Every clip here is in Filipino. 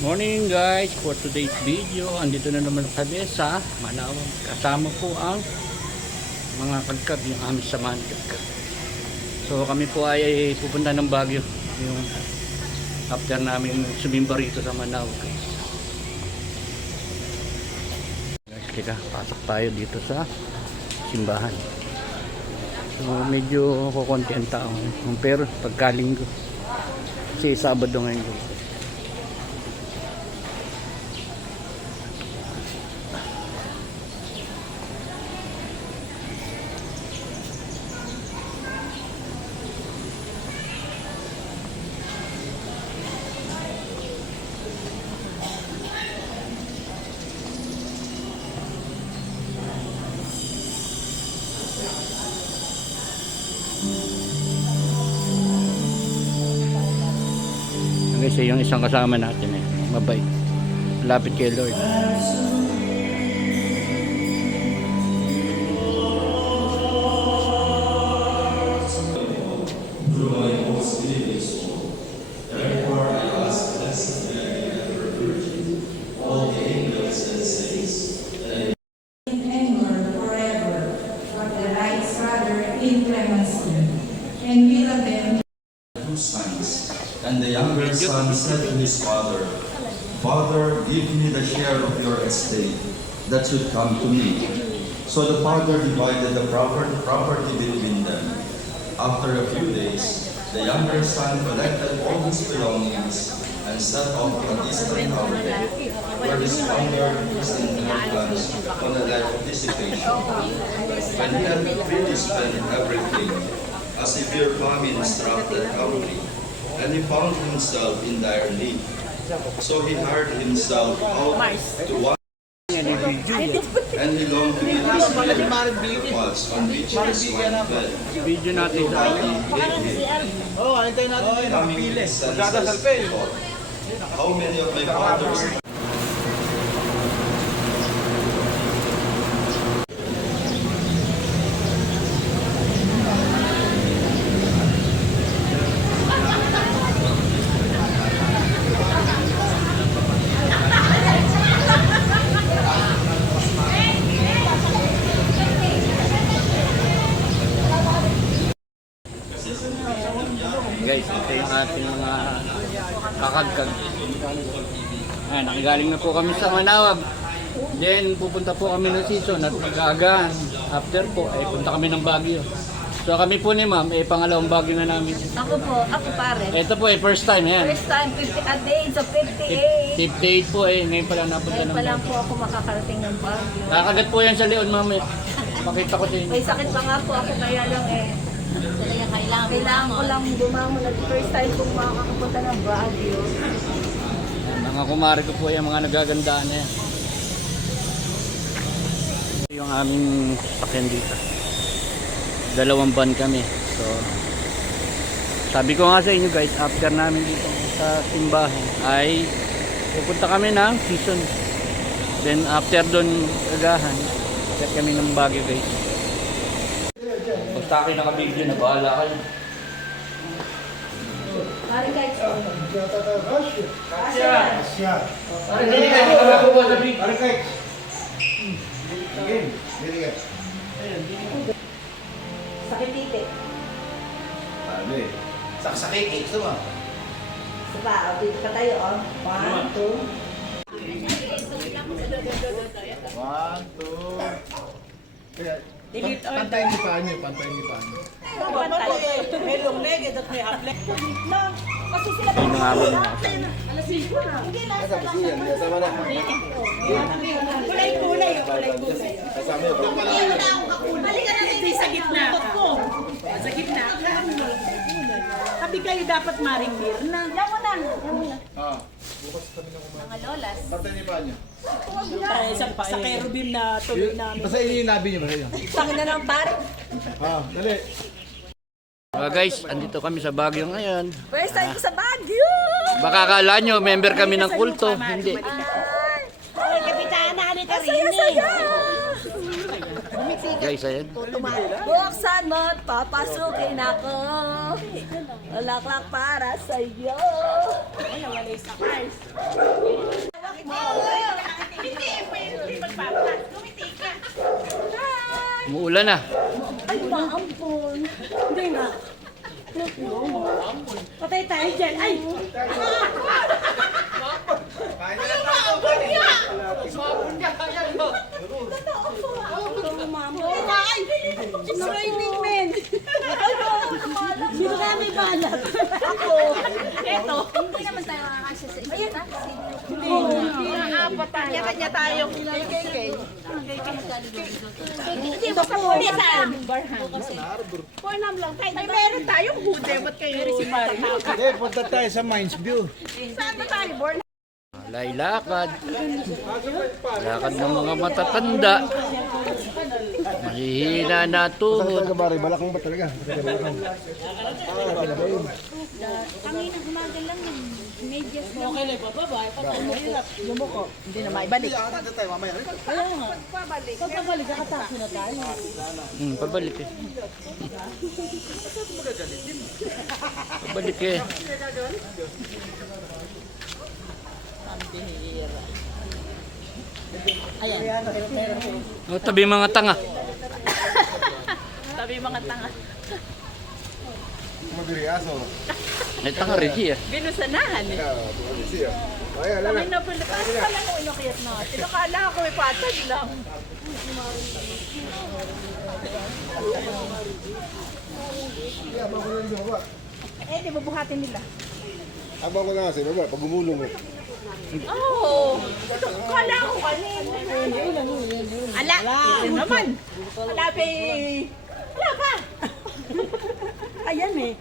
Morning guys, for today's video andito na naman kami sa Manawag. Kasama po ang mga kagkag, yung aming samahan kagkag. So kami po ay pupunta ng Baguio, yung after namin sumimba rito sa Manawag guys. Kaya pasok tayo dito sa simbahan. So medyo kukunti ang tao, pero pagkalinggo kasi Sabado ngayon guys. Kasi yung isang kasama natin mabait, malapit kay Lord. And the younger son said to his father, "Father, give me the share of your estate that should come to me." So the father divided the property between them. After a few days, the younger son collected all his belongings and set off to a distant country, where he squandered his inheritance on a life of dissipation. When he had really spent everything, a severe famine struck that country, and he found himself in dire need. So he hired himself out to one, and he longed to eat his meal, the pots on which his wife fed. Video natin sa Coming to his senses, he thought, how many of my father's guys, ito yung ating mga kakagkag. Ayan, nakigaling na po kami sa Manawag. Then pupunta po kami ng season at mag-aagahan. After po ay punta kami ng Baguio. So kami po ni ma'am pangalawang Baguio na namin. Ako pare. Ito po first time yan. First time, 50 a day, so 58. 58 po ngayon pa lang napunta Ngayon ng pa lang Baguio. po ako makakarating ng Baguio. Nakagat po yan sa leon mamaya. Pakita ko sa inyo. May sakit pa nga po ako kaya lang kailangan ko lang bumangon at first time kong makakapunta ng Baguio. Mga kumari ko po yung mga nagagandaan na yan. Yung aming sakyan dito. Dalawang van kami. So, sabi ko nga sa inyo guys, after namin dito sa simbahan ay pupunta kami ng season. Then after doon agahan, set kami ng Baguio guys. Basta akin naka-video na, bahala kayo. Pare kahit Pare, hindi kayo makakakuha sa video. Pare kahit. Again, very good. sakit titi. Sabi, saksakik, ito ba? Diba, dito ka tayo oh. 1, 2. 1, 2. Pantay ni paano, pantay ni paano. May long leg, ito may half leg. Kasi sila Ay, mga abon na ako. hindi na Asa ba siya? Kasama na. kulay-kulay. Kasama yun. Halika na hindi sa gitna. Sa gitna. Sabi kayo dapat maring Mirna. Yan mo na. Ah, Mga lolas. pantay ni paano. Sa kerubim na tuloy namin. Basta ininabi niyo ba kayo? Tangin na ng pare. Ah, dali. Guys, andito kami sa Baguio ngayon. First time ko sa Baguio. Baka akala nyo, member kami ng kulto. Hindi. Ay, kapitana, halika rin. Saya-saya. guys, ayan. Buksan mo at papasukin ako. Laklak para sa'yo. Ay, wala yung sakay. Umuulan na. Ay, maampon. Hindi nga. Patay tayo dyan. Ay! Raining men. Sino kaya may balat? Ako. Eto. Hindi naman tayo makakasya sa isa. Kanya-kanya tayong KKK. Hindi ba sa punisa? Pornam lang tayo. May meron tayong hude. Ba't kayo si Mari? Hindi, punta tayo sa Mines View. Saan na tayo, Born? Laylakad. Lakad ng mga matatanda. Mahihina na tuhod. Talaga Mari, balakang ba talaga? Balakang. Kanina umaga lang yung medyas na. Okay lang, bababa. Pagkahirap. Lumuko. Hindi na maibalik. Kaya nga. Pagpabalik, kakatake na tayo. Pabalik eh. Pabalik eh. Ayan. O, tabi mga tanga. Sabi mga tanga. Mabiri aso. May tanga rin siya. Binusanahan eh. Ay, ala Kami na pala. Paano pala kung inakiyat natin? Nakala ko may patag lang. Abang ko lang sa baba. Eh, di ba buhatin nila? Abang ko lang sa baba, pag gumulong eh. Oo. Ito, kala ko kanina. Ala, yun naman. Wala pa eh. Wala pa. Ayan eh.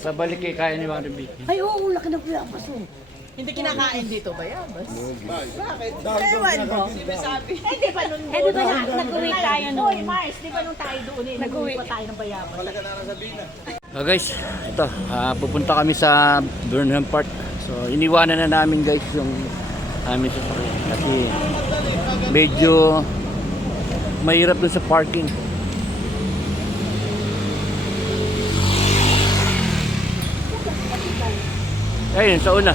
Pabalik eh, kaya ni Mari Vicky. Ay, oo, laki ng piyabas oh. Hindi kinakain dito ba yan? Ewan mo. Eh, di ba nun Eh, di ba nag-uwi tayo noon? Hoy, Mars, di ba nung tayo doon eh? Nag-uwi pa tayo ng Bayabas. Guys, ito, pupunta kami sa Burnham Park. So, iniwanan na namin guys yung aming sasakyan. Kasi medyo mahirap dun sa parking. Ayun, sa una.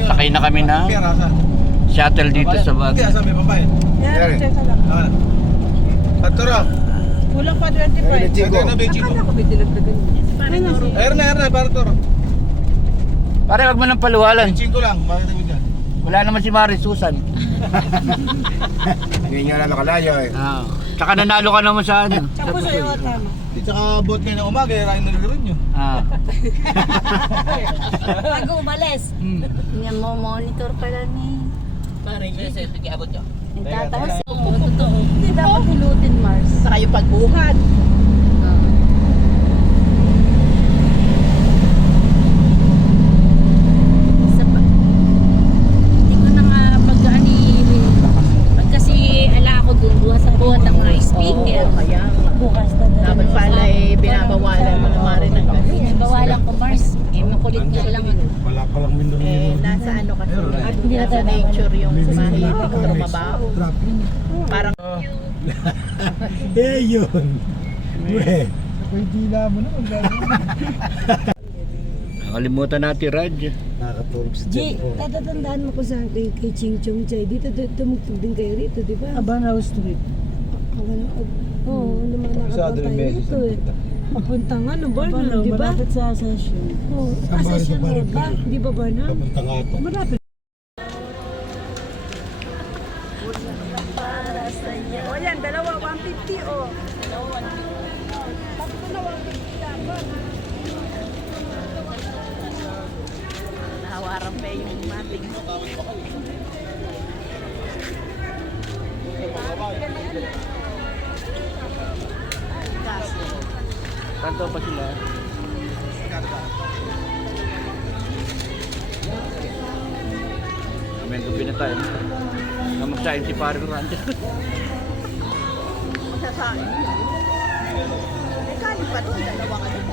Sakay na kami na shuttle dito sa Baguio. Sabi pa ba eh? Yan, teka lang. Paturo. Kulang pa 25. Chico. Akala ko may dilagdagan yun. Erna, Barturo. Pare, wag mo nang paluwalan. Chico lang, bakit mo dyan? Wala naman si Mari Susan. Hindi niya lalo kalayo eh. Tsaka nanalo ka naman sa ano. Sa puso yung tama. Di tsaka boat kayo ng umaga, rain na rin nyo. Bago umalis. Yan mo, monitor pala ni... Parang yun. Yung tatawas. Oo, totoo. Hindi dapat hilutin, Mars. Saka yung pagbuhat. Hindi ko na nga pag kasi ala ako dun, buhat ang mga speaker. Kaya Bukas na dapat pala eh, binabawalan mo naman rin ang Bawalan ko, Mars. Eh, makulit nga lang. Wala palang window eh, nasa ano kasi, nasa nature yung mahilig tumabaho. Parang Eh yun. Weh. Kung dila mo naman. Nakalimutan natin Raj. Nakakatulog sa G, tatatandaan mo ko sa kay Ching Chong Chay. Dito tumugtog din kayo rito, di ba? Abanaw Street. Oo, lumalakad Sa pa tayo Adrimeses rito ang eh. punta. Papunta nga, no, Barnum, Abanaw, di ba? malapit sa session. Oo, Ang asa Barnum, siya nga Barnum, ba? Barnum. Di ba, Barnum? Papunta nga ito. Malapit. O yan, dalawa, 150 o. Nahawaran pa yung mating. Kanto pa sila. May gabi na tayo. Kamustahin si Pare Randy. Masasain. May kanin pa doon, dalawa ka doon.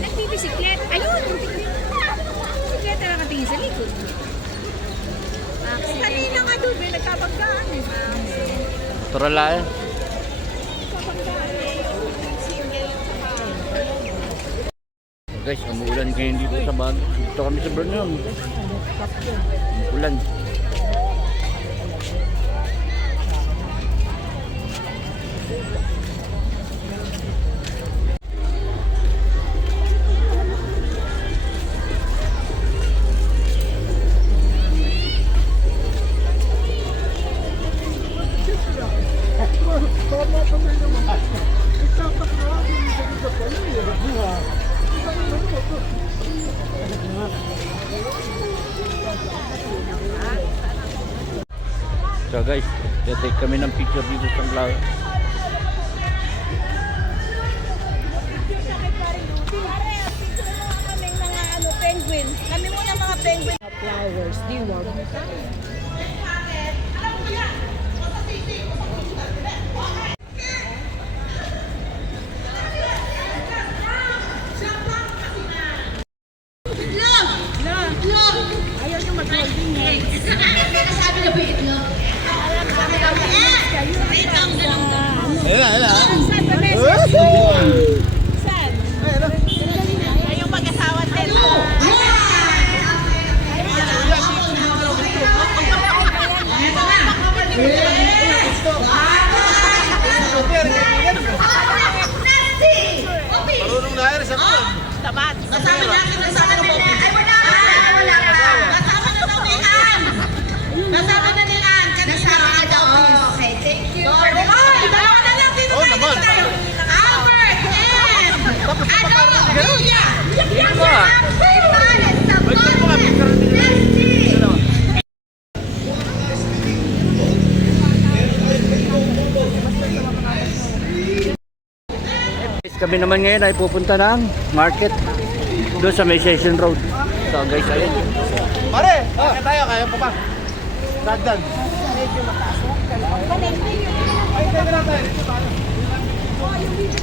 Nagbibisiklet. Ayun! Bisikleta lang katingin sa likod. Kanina nga doon, may nagkabanggaan eh. Natural lang eh. Guys, umuulan ngayon dito sa Baguio. Dito kami sa Bernal. Umuulan. So guys, take kami ng picture dito sa flower. Kaming mga penguin. Kami muna mga penguin. Flowers, di wag. Ay, yung mag-asawa teta. Marunong na rin sa mga. Tabat. Kasama natin, kasama na nila. Ay, wala ka. Wala ka. Kasama na daw ni Ann. Kasama na ni Ann. Kasama ka daw. Okay, thank you. Ay, dalawa na lang. Oo naman. Albert and Luya. Dito ba? Guys, kami naman ngayon ay pupunta ng market doon sa May Session Road. So guys, ayun. Pare, kaya tayo, kaya pa ba? Dagdag. Ay, tayo na tayo. Dito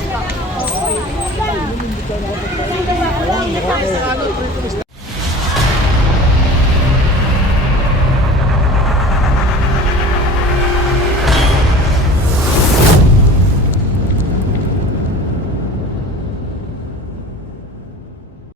tayo.